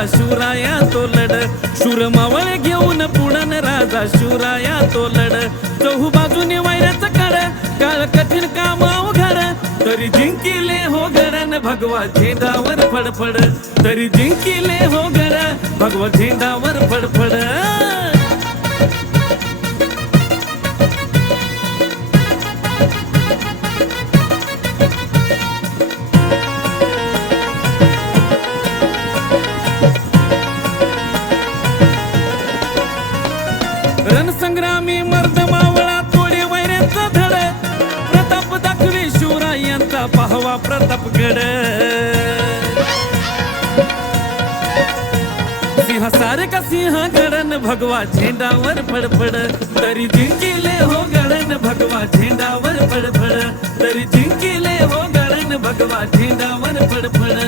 राजा शिवराया तो लढ, शूर मावळे घेऊन पुढन राजा शिवराया तो लढ. चहू बाजूने वायराचं कड, काळ कठीण काम अवघड, तरी जिंकिले हो गडन भगवा झेंडावर फडफड, तरी जिंकिले हो गड भगवा झेंडावर फडफड. रणसंग्रामी मर्द मावळा तोडे वैऱ्यांचा धड, प्रताप दाखवे शिवरायांचा पाहवा प्रतापगड. सिंह सारखा सिंह गडन भगवा झेंडावर फडफड, तरी जिंकिले हो गडन भगवा झेंडावर फडफड, तरी जिंकिले हो गडन भगवा झेंडावर फडफड.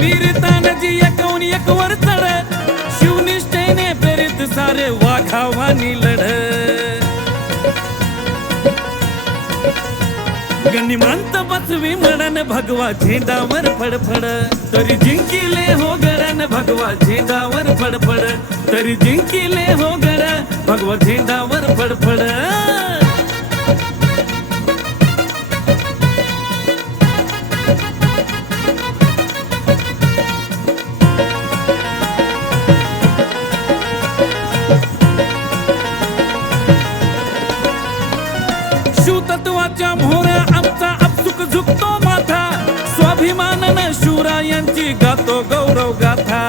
वीरतानजी एकूण एक वर चढ, शिवनिष्ठेने प्रेरित सारे वाघावानी लढ. गनिमांत बसवी म्हणन भगवा झेंडावर फडफड, तरी जिंकिले हो गडन भगवा झेंडावर फडफड, तरी जिंकिले हो गड भगवा झेंडावर फडफड. शिवतत्वाच्या मोहऱ्या आमचा अपसुक झुकतो माथा, स्वाभिमानानं शिवरायांची गातो गौरव गाथा.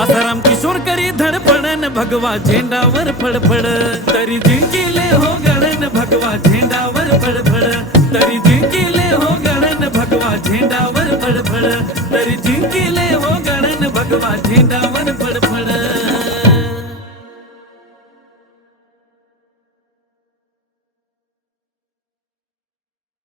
आसाराम किशोर करी धडपडन भगवा झेंडावर फडफड, तरी जिंकिले हो गडन भगवा झेंडावर फडफड, तरी जिंकिले हो गडन भगवा झेंडावर फडफड, तरी जिंकिले हो गडन भगवा झेंडावर